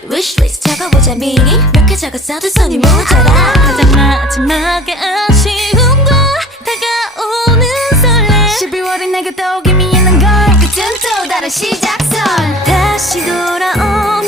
미리 wishlist 적어보자 미리 몇 개 적었어도 손이 모자라 가장 마지막에 아쉬움과 다가오는 설렘 12월이 내게 또 기미 있는 걸 그땐 또 다른 시작선 다시 돌아온